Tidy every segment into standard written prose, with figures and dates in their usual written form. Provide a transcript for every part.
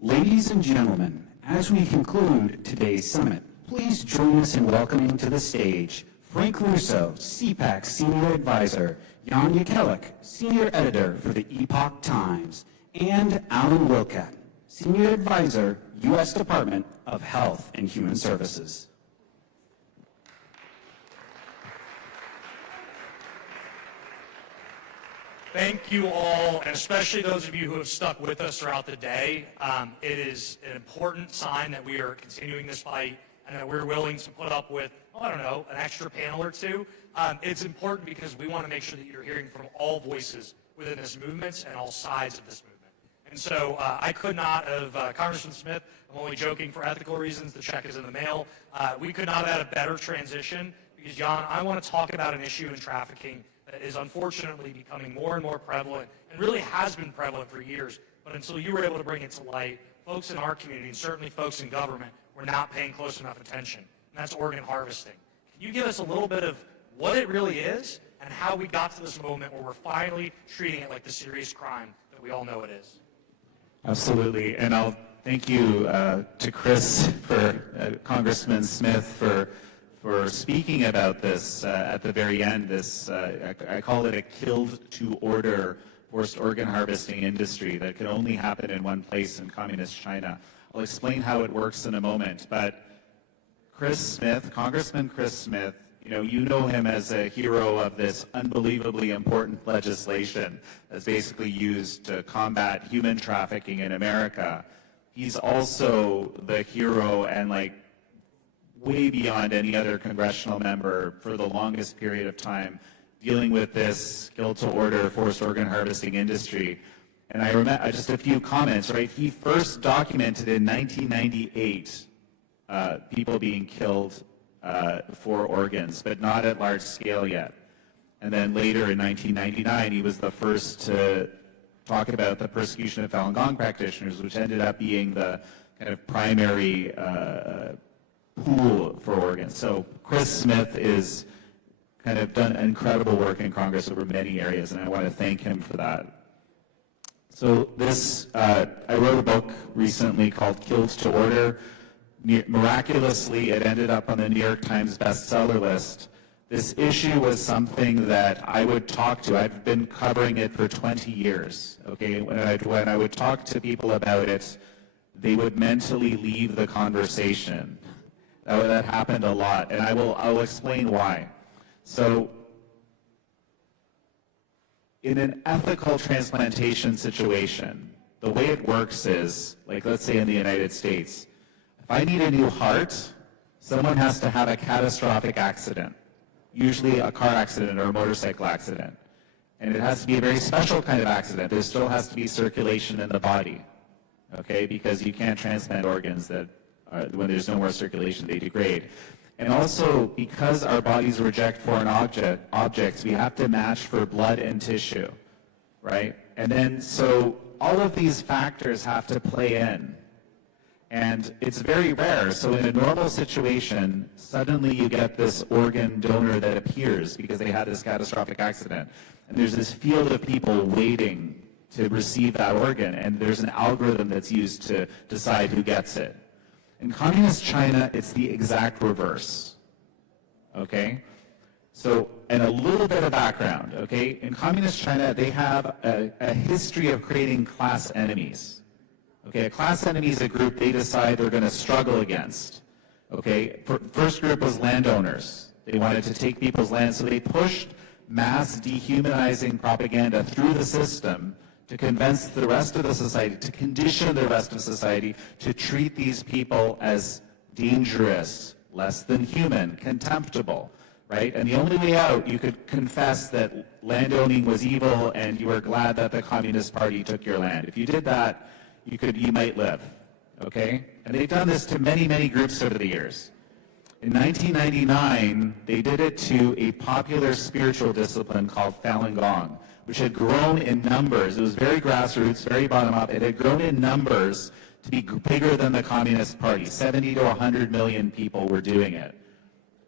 Ladies and gentlemen, as we conclude today's summit, please join us in welcoming to the stage Frank Russo, CPAC Senior Advisor, Jan Jekielek, Senior Editor for the Epoch Times, and Alan Wilcat, Senior Advisor, U.S. Department of Health and Human Services. Thank you all, and especially those of you who have stuck with us throughout the day. It is an important sign that we are continuing this fight and that we're willing to put up with, I don't know, an extra panel or two. It's important because we want to make sure that you're hearing from all voices within this movement and all sides of this movement. And so I could not have, Congressman Smith, I'm only joking for ethical reasons, the check is in the mail. We could not have had a better transition because, Jan, I want to talk about an issue in trafficking that is unfortunately becoming more and more prevalent and really has been prevalent for years. But until you were able to bring it to light, folks in our community and certainly folks in government were not paying close enough attention. And that's organ harvesting. Can you give us a little bit of what it really is and how we got to this moment where we're finally treating it like the serious crime that we all know it is? Absolutely. And I'll thank you to Chris, for Congressman Smith, for speaking about this at the very end. This I call it a killed-to-order forced organ harvesting industry that can only happen in one place in communist China. I'll explain how it works in a moment, but Chris Smith, Congressman Chris Smith, you know him as a hero of this unbelievably important legislation that's basically used to combat human trafficking in America. He's also the hero and way beyond any other congressional member for the longest period of time dealing with this killed-to-order forced organ harvesting industry. And I remember just a few comments, right? He first documented in 1998 people being killed for organs, but not at large scale yet. And then later in 1999, he was the first to talk about the persecution of Falun Gong practitioners, which ended up being the kind of primary pool for organs. So Chris Smith is kind of done incredible work in Congress over many areas, and I want to thank him for that. So this, I wrote a book recently called Killed to Order. Miraculously, it ended up on the New York Times bestseller list. This issue was something that I would talk to. I've been covering it for 20 years, okay? When I would talk to people about it, they would mentally leave the conversation. That happened a lot, and I'll explain why. So, in an ethical transplantation situation, the way it works is, let's say in the United States, if I need a new heart, someone has to have a catastrophic accident, usually a car accident or a motorcycle accident. And it has to be a very special kind of accident. There still has to be circulation in the body, okay, because you can't transplant organs that when there's no more circulation, they degrade. And also, because our bodies reject foreign objects, we have to match for blood and tissue, right? And then, so all of these factors have to play in. And it's very rare. So in a normal situation, suddenly you get this organ donor that appears because they had this catastrophic accident. And there's this field of people waiting to receive that organ, and there's an algorithm that's used to decide who gets it. In communist China, it's the exact reverse, okay? So, and a little bit of background, okay? In communist China, they have a history of creating class enemies. Okay, a class enemy is a group they decide they're going to struggle against. Okay, first group was landowners. They wanted to take people's land, so they pushed mass dehumanizing propaganda through the system to convince the rest of the society, to condition the rest of society to treat these people as dangerous, less than human, contemptible, right? And the only way out, you could confess that landowning was evil and you were glad that the Communist Party took your land. If you did that, you might live, okay? And they've done this to many, many groups over the years. In 1999, they did it to a popular spiritual discipline called Falun Gong, which had grown in numbers. It was very grassroots, very bottom-up. It had grown in numbers to be bigger than the Communist Party. 70 to 100 million people were doing it.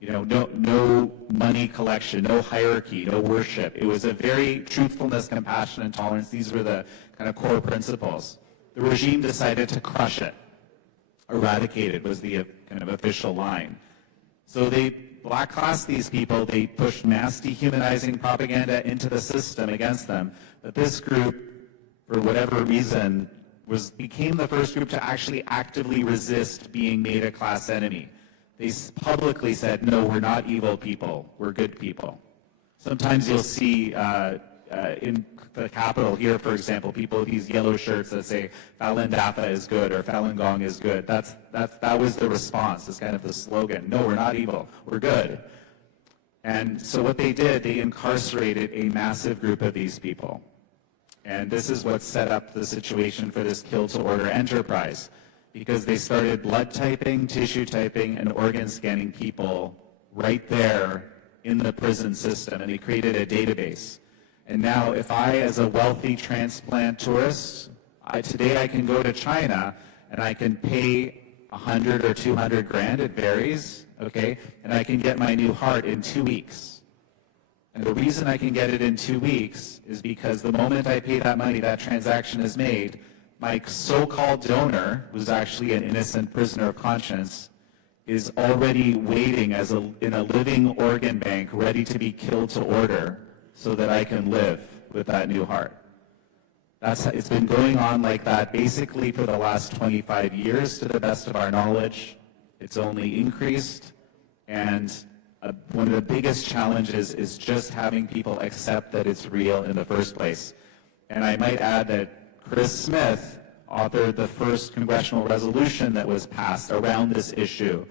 No money collection, no hierarchy, no worship. It was a very truthfulness, compassion, and tolerance. These were the kind of core principles. the regime decided to crush it. Eradicate it was the kind of official line. So they black-classed these people, they pushed mass dehumanizing propaganda into the system against them. But this group, for whatever reason, became the first group to actually actively resist being made a class enemy. They publicly said, no, we're not evil people, we're good people. Sometimes you'll see in the Capitol here, for example, people with these yellow shirts that say Falun Dafa is good or Falun Gong is good. That was the response, it's kind of the slogan. No, we're not evil, we're good. And so what they did, they incarcerated a massive group of these people. And this is what set up the situation for this kill to order enterprise, because they started blood typing, tissue typing, and organ scanning people right there in the prison system, and they created a database. And now if I, as a wealthy transplant tourist, today I can go to China and I can pay 100 or 200 grand, it varies, okay, and I can get my new heart in 2 weeks. And the reason I can get it in 2 weeks is because the moment I pay that money, that transaction is made, my so-called donor, who's actually an innocent prisoner of conscience, is already waiting in a living organ bank, ready to be killed to order so that I can live with that new heart. It's been going on like that basically for the last 25 years, to the best of our knowledge. It's only increased, and one of the biggest challenges is just having people accept that it's real in the first place. And I might add that Chris Smith authored the first congressional resolution that was passed around this issue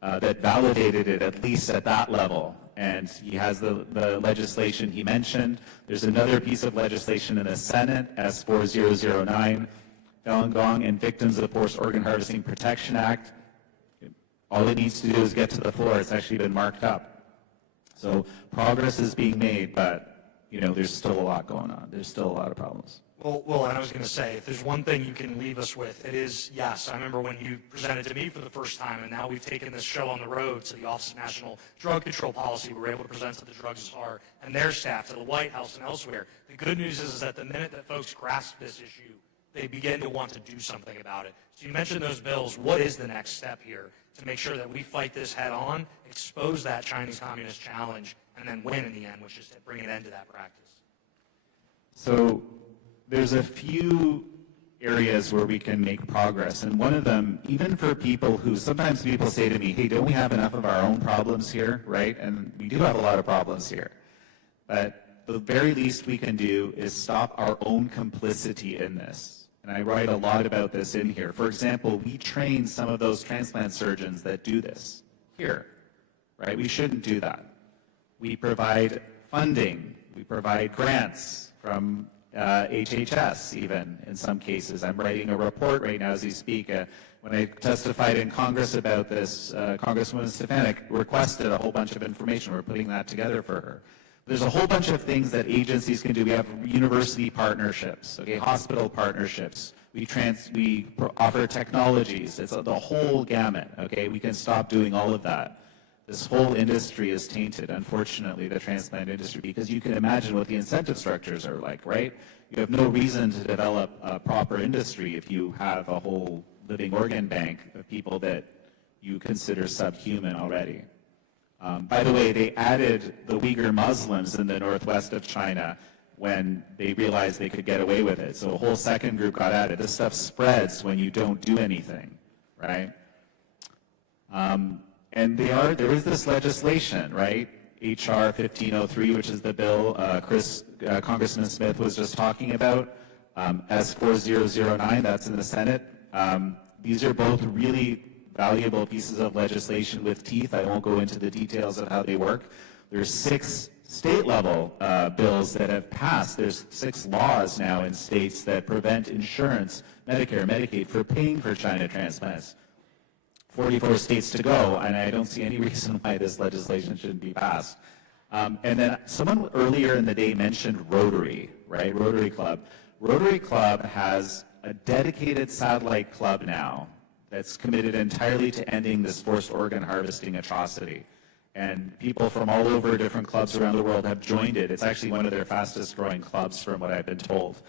that validated it, at least at that level. And he has the legislation he mentioned. There's another piece of legislation in the Senate, S4009, Falun Gong and Victims of Forced Organ Harvesting Protection Act. All it needs to do is get to the floor. It's actually been marked up. So progress is being made, but there's still a lot going on. There's still a lot of problems. Well, and I was going to say, if there's one thing you can leave us with, it is, yes, I remember when you presented to me for the first time, and now we've taken this show on the road to the Office of National Drug Control Policy. We were able to present to the drug czar and their staff, to the White House and elsewhere. The good news is that the minute that folks grasp this issue, they begin to want to do something about it. So you mentioned those bills. What is the next step here to make sure that we fight this head on, expose that Chinese Communist challenge, and then win in the end, which is to bring an end to that practice? So there's a few areas where we can make progress, and one of them, even for people who, sometimes people say to me, hey, don't we have enough of our own problems here, right? And we do have a lot of problems here. But the very least we can do is stop our own complicity in this. And I write a lot about this in here. For example, we train some of those transplant surgeons that do this here, right? We shouldn't do that. We provide funding. We provide grants from HHS, even in some cases. I'm writing a report right now as we speak. When I testified in Congress about this, Congresswoman Stefanik requested a whole bunch of information. We're putting that together for her. There's a whole bunch of things that agencies can do. We have university partnerships, okay, hospital partnerships. We offer technologies. It's the whole gamut, okay? We can stop doing all of that. This whole industry is tainted, unfortunately, the transplant industry, because you can imagine what the incentive structures are like, right? You have no reason to develop a proper industry if you have a whole living organ bank of people that you consider subhuman already. By the way, they added the Uyghur Muslims in the northwest of China when they realized they could get away with it. So a whole second group got added. This stuff spreads when you don't do anything, right? And there is this legislation, right? HR 1503, which is the bill Congressman Smith was just talking about. S4009, that's in the Senate. These are both really valuable pieces of legislation with teeth. I won't go into the details of how they work. There's 6 state-level bills that have passed. There's 6 laws now in states that prevent insurance, Medicare, Medicaid, for paying for China transplants. 44 states to go, and I don't see any reason why this legislation shouldn't be passed. And then someone earlier in the day mentioned Rotary, right? Rotary Club. Rotary Club has a dedicated satellite club now that's committed entirely to ending this forced organ harvesting atrocity. And people from all over different clubs around the world have joined it. It's actually one of their fastest growing clubs from what I've been told.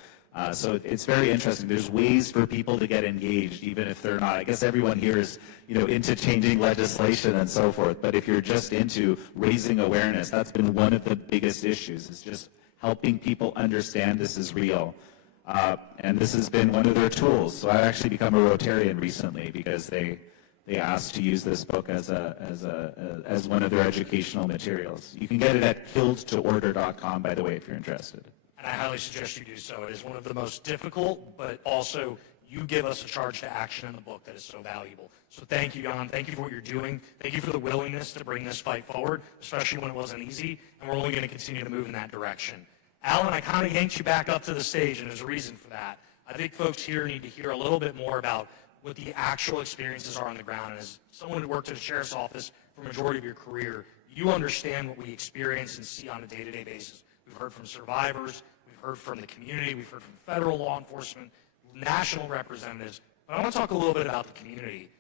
So it's very interesting. There's ways for people to get engaged, even if they're not. I guess everyone here is, into changing legislation and so forth. But if you're just into raising awareness, that's been one of the biggest issues, is just helping people understand this is real. And this has been one of their tools. So I've actually become a Rotarian recently because they asked to use this book as one of their educational materials. You can get it at killedtoorder.com, by the way, if you're interested. And I highly suggest you do so. It is one of the most difficult, but also you give us a charge to action in the book that is so valuable. So thank you, Jan. Thank you for what you're doing. Thank you for the willingness to bring this fight forward, especially when it wasn't easy, and we're only going to continue to move in that direction. Alan, I kind of yanked you back up to the stage, and there's a reason for that. I think folks here need to hear a little bit more about what the actual experiences are on the ground. And as someone who worked at a sheriff's office for a majority of your career, you understand what we experience and see on a day-to-day basis. We've heard from survivors, we've heard from the community, we've heard from federal law enforcement, national representatives. But I want to talk a little bit about the community.